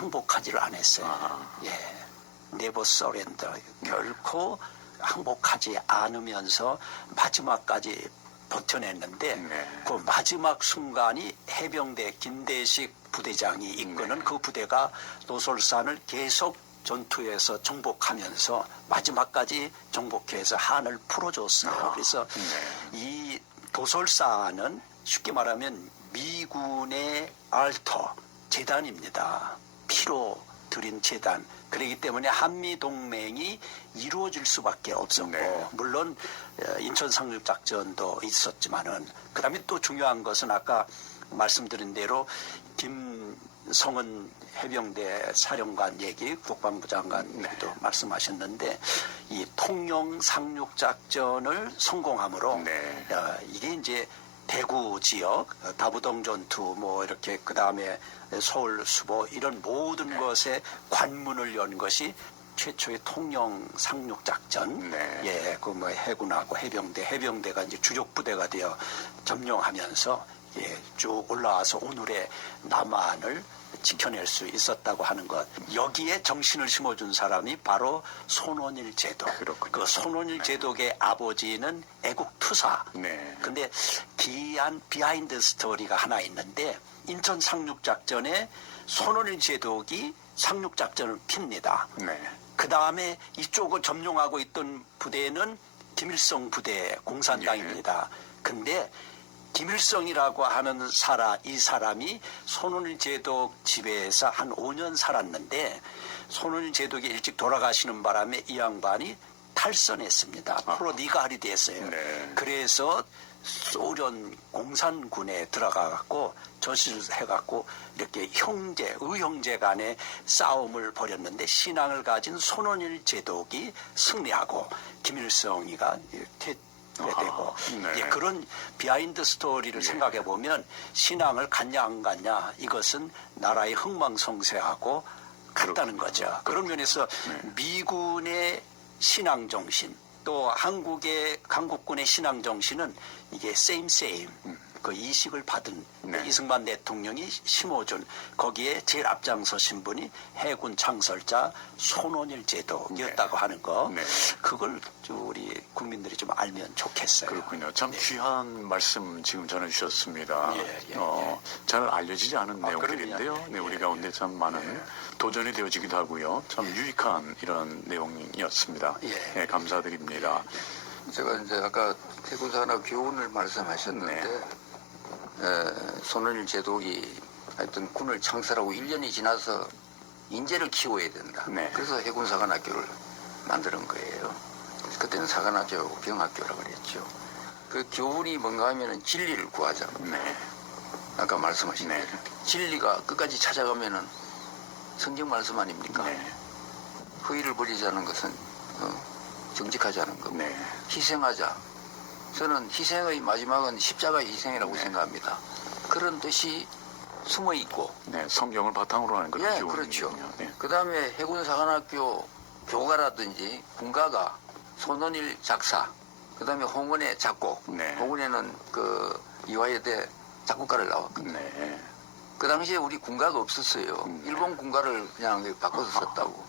항복하지를 않았어요. 예, 네버 서렌더 결코 항복하지 않으면서 마지막까지 버텨냈는데 네. 그 마지막 순간이 해병대 김대식 부대장이 이끄는 네. 그 부대가 노솔산을 계속 전투에서 정복하면서 마지막까지 정복해서 한을 풀어줬어요. 그래서 이 도솔산은 쉽게 말하면 미군의 알터 재단입니다. 피로 들인 재단. 그렇기 때문에 한미동맹이 이루어질 수밖에 없었고 네. 물론 인천 상륙작전도 있었지만은 그다음에 또 중요한 것은 아까 말씀드린 대로 김성은 해병대 사령관 얘기 국방부 장관도 말씀하셨는데 이 통영 상륙작전을 성공함으로 네. 이게 이제 대구 지역 다부동 전투 뭐 이렇게 그 다음에 서울 수보 이런 모든 것에 관문을 연 것이 최초의 통영 상륙 작전. 네. 예, 그 뭐 해군하고 해병대가 이제 주력 부대가 되어 점령하면서 예, 쭉 올라와서 오늘의 남한을 지켜낼 수 있었다고 하는 것. 여기에 정신을 심어준 사람이 바로 손원일 제독. 그렇군요. 그 손원일 제독의 아버지는 애국투사. 네. 근데 기이한 비하인드 스토리가 하나 있는데 인천 상륙작전에 손원일 제독이 상륙작전을 핍니다. 네. 그 다음에 이쪽을 점령하고 있던 부대는 김일성 부대 공산당입니다. 근데 김일성이라고 하는 이 사람이 손원일 제독 집에서 한 5년 살았는데 손원일 제독이 일찍 돌아가시는 바람에 이 양반이 탈선했습니다. 프로니가리 됐어요. 네. 그래서 소련 공산군에 들어가갖고 저실을 해갖고 이렇게 의형제 간의 싸움을 벌였는데 신앙을 가진 손원일 제독이 승리하고 김일성이가 되고 네. 이제 그런 비하인드 스토리를 생각해 보면 신앙을 갖냐 안 갖냐 이것은 나라의 흥망성쇠하고 같다는 거죠. 그런 면에서 미군의 신앙 정신 또 한국군의 신앙 정신은 이게 same 그 이식을 받은 이승만 대통령이 심어준 거기에 제일 앞장서신 분이 해군 창설자 손원일 제독이었다고 하는 거. 네. 그걸 우리 국민들이 좀 알면 좋겠어요. 그렇군요. 참 귀한 말씀 지금 전해주셨습니다. 예. 잘 알려지지 않은 내용들인데요. 그럼요. 네, 우리 가운데 참 많은 도전이 되어지기도 하고요. 참 유익한 이런 내용이었습니다. 네, 감사드립니다. 제가 이제 아까 해군산업 교훈을 말씀하셨는데 손원일 제독이 하여튼 군을 창설하고 1년이 지나서 인재를 키워야 된다. 네. 그래서 해군사관학교를 만드는 거예요. 그때는 사관학교, 병학교라고 그랬죠. 그 교훈이 뭔가 하면은 진리를 구하자. 네. 아까 말씀하신 대로 진리가 끝까지 찾아가면은 성경 말씀 아닙니까? 네. 허위를 버리자는 것은 정직하자는 거고 네. 희생하자. 저는 희생의 마지막은 십자가의 희생이라고 생각합니다. 그런 뜻이 숨어 있고. 네, 성경을 바탕으로 하는 그런 예, 교훈이군요. 그렇죠. 네. 그 다음에 해군사관학교 교가라든지 군가가 손원일 작사, 그 다음에 홍은의 작곡. 네. 홍은에는 그 이화여대 작곡가를 나왔거든요. 네. 그 당시에 우리 군가가 없었어요. 일본 군가를 그냥 바꿔서 썼다고.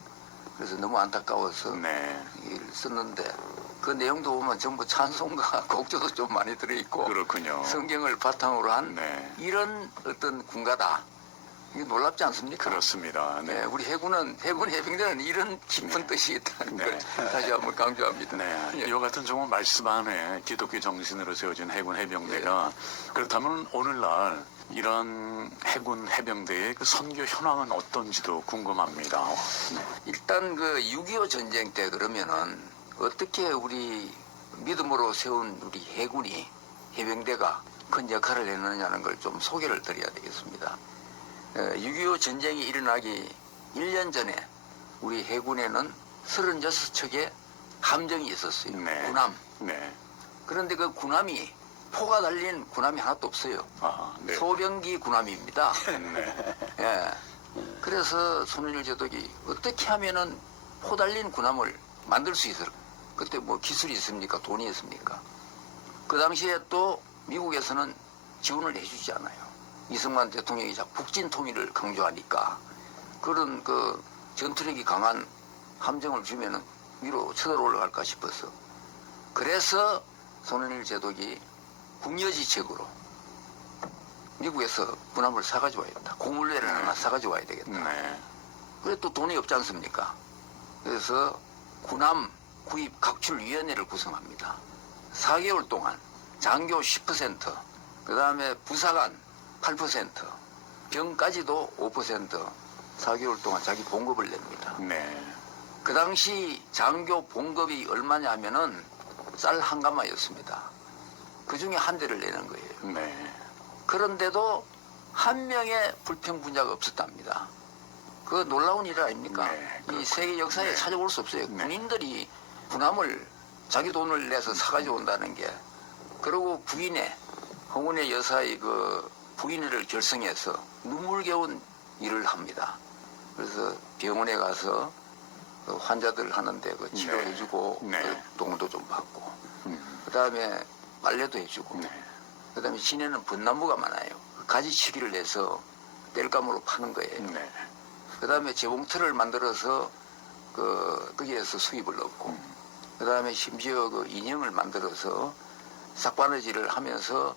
그래서 너무 안타까워서 네. 이걸 썼는데 그 내용도 보면 전부 찬송가 곡조도 좀 많이 들어있고 그렇군요. 성경을 바탕으로 한 네. 이런 어떤 군가다. 이게 놀랍지 않습니까? 그렇습니다. 네. 네, 우리 해군 해병대는 이런 깊은 뜻이 있다는 걸 다시 한번 강조합니다. 네, 예. 이와 같은 정말 말씀 안에 기독교 정신으로 세워진 해군 해병대가 그렇다면 오늘날 이런 해군 해병대의 그 선교 현황은 어떤지도 궁금합니다. 네. 일단 그 6.25 전쟁 때 그러면은 어떻게 우리 믿음으로 세운 우리 해군이 해병대가 큰 역할을 했느냐는 걸 좀 소개를 드려야 되겠습니다. 6.25 전쟁이 일어나기 1년 전에 우리 해군에는 36척의 함정이 있었어요. 네. 군함. 네. 그런데 그 군함이 포가 달린 군함이 하나도 없어요. 아, 네. 소병기 군함입니다. 네. 예. 그래서 손원일 제독이 어떻게 하면은 포 달린 군함을 만들 수 있을까? 그때 뭐 기술이 있습니까? 돈이 있습니까? 그 당시에 또 미국에서는 지원을 해주지 않아요. 이승만 대통령이 자꾸 북진 통일을 강조하니까 그런 그 전투력이 강한 함정을 주면은 위로 쳐들어 올라갈까 싶어서. 그래서 손원일 제독이 국여지책으로 미국에서 군함을 사가지고 와야겠다. 고물레를 하나 사가지고 와야 되겠다. 네. 그래 또 돈이 없지 않습니까? 그래서 군함 구입 각출위원회를 구성합니다. 4개월 동안 장교 10%, 그 다음에 부사관 8%, 병까지도 5% 4개월 동안 자기 봉급을 냅니다. 네. 그 당시 장교 봉급이 얼마냐 하면은 쌀 한 가마였습니다. 그 중에 한 대를 내는 거예요. 네. 그런데도 한 명의 불평분자가 없었답니다. 그 놀라운 일 아닙니까? 네, 이 세계 역사에 네. 찾아볼 수 없어요. 네. 군인들이 군함을 자기 돈을 내서 사가지고 온다는 게. 그리고 부인의 홍은의 여사의 그 부인을 결성해서 눈물겨운 일을 합니다. 그래서 병원에 가서 그 환자들 하는데 그 치료해주고 네. 그 돈도 좀 받고 음. 그 다음에 빨래도 해주고 네. 그 다음에 시내는 벚나무가 많아요. 그 가지치기를 내서 땔감으로 파는 거예요. 네. 그 다음에 재봉틀을 만들어서 거기에서 수입을 얻고 그 다음에 심지어 그 인형을 만들어서 삭바느질을 하면서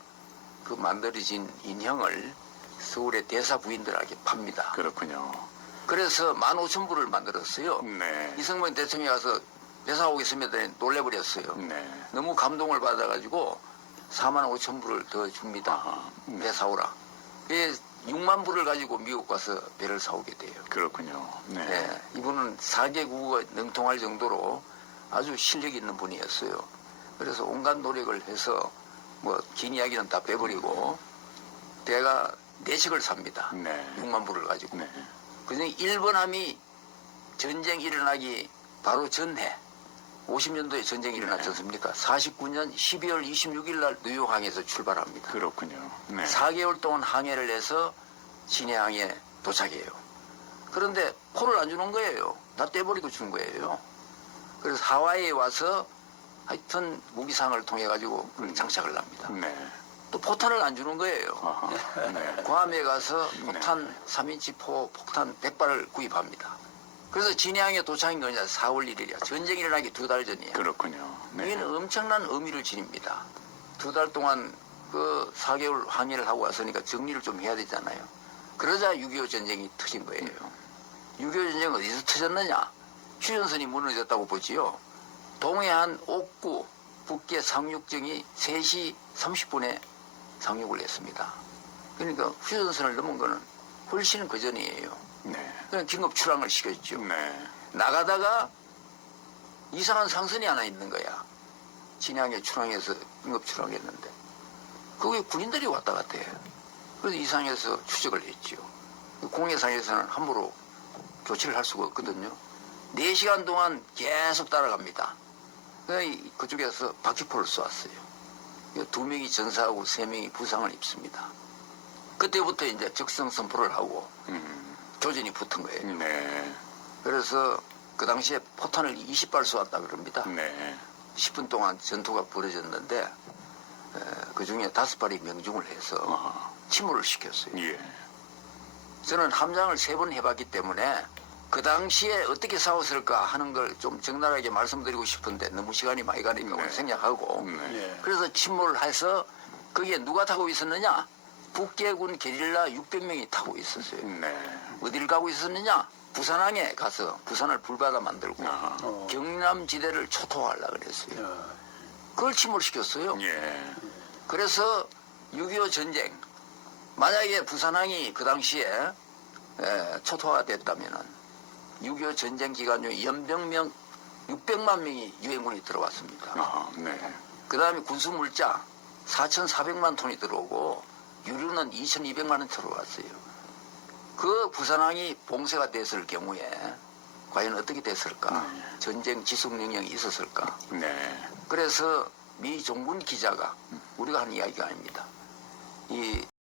그 만들어진 인형을 서울의 대사 부인들에게 팝니다. 그렇군요. 그래서 15,000부를 만들었어요. 네. 이승만 대통령이 가서 대사 오겠습니다. 놀래버렸어요. 네. 너무 감동을 받아가지고 45,000부를 더 줍니다. 아하, 네. 배 사오라. 6만 부를 가지고 미국 가서 배를 사오게 돼요. 그렇군요. 네. 네, 이분은 4개 국어가 능통할 정도로 아주 실력 있는 분이었어요. 그래서 온갖 노력을 해서 뭐 긴 이야기는 다 빼버리고 배가 4척을 삽니다. 네. 6만 부를 가지고. 네. 그중에 1번함이 전쟁 일어나기 바로 전해 50년도에 전쟁이 일어났지 않습니까? 49년 12월 26일 날 뉴욕항에서 출발합니다. 그렇군요. 네. 4개월 동안 항해를 해서 진해항에 도착해요. 그런데 포를 안 주는 거예요. 다 떼버리고 준 거예요. 그래서 하와이에 와서 하여튼 무기상을 통해 가지고 장착을 합니다. 네. 또 포탄을 안 주는 거예요. 아하. 네. 괌에 가서 포탄 3인치 폭탄 100발을 구입합니다. 그래서 진해항에 도착한 건 4월 1일이야. 전쟁이 일어나기 2달 전이에요. 그렇군요. 네. 여기는 엄청난 의미를 지닙니다. 2달 동안 그 4개월 항해를 하고 왔으니까 정리를 좀 해야 되잖아요. 그러자 6.25 전쟁이 터진 거예요. 6.25 전쟁은 어디서 터졌느냐? 휴전선이 무너졌다고 보지요. 동해안 옥구 북계 상륙정이 3시 30분에 상륙을 했습니다. 그러니까 휴전선을 넘은 거는 훨씬 그 전이에요. 네. 그냥 긴급 출항을 시켰죠. 네. 나가다가 이상한 상선이 하나 있는 거야. 진양에 출항해서 긴급 출항했는데 거기 군인들이 왔다 갔다 해요. 그래서 이상해서 추적을 했죠. 공해상에서는 함부로 조치를 할 수가 없거든요. 4시간 동안 계속 따라갑니다. 그쪽에서 바퀴포를 쏘았어요. 2명이 전사하고 3명이 부상을 입습니다. 그때부터 이제 적성 선포를 하고 조전이 붙은 거예요. 네. 그래서 그 당시에 포탄을 20발 쏘았다 그럽니다. 네. 10분 동안 전투가 벌어졌는데 그 중에 5발이 명중을 해서 아하. 침몰을 시켰어요. 예. 저는 함장을 3번 해봤기 때문에 그 당시에 어떻게 싸웠을까 하는 걸 좀 적나라하게 말씀드리고 싶은데 너무 시간이 많이 가니까 오늘 생략하고 네. 예. 그래서 침몰을 해서 거기에 누가 타고 있었느냐? 북계군 게릴라 600명이 타고 있었어요. 네. 어디를 가고 있었느냐? 부산항에 가서 부산을 불바다 만들고 아하. 경남지대를 초토화하려고 그랬어요. 어, 그걸 침몰시켰어요. 예. 그래서 6.25 전쟁 만약에 부산항이 그 당시에 초토화가 됐다면은 6.25 전쟁 기간 중에 연병명 600만 명이 유해군이 들어왔습니다. 아하. 네. 그 다음에 군수물자 4,400만 톤이 들어오고 유류는 2,200만 원 들어왔어요. 그 부산항이 봉쇄가 됐을 경우에 과연 어떻게 됐을까? 전쟁 지속 명령이 있었을까? 네. 그래서 미 종군 기자가 우리가 하는 이야기가 아닙니다. 이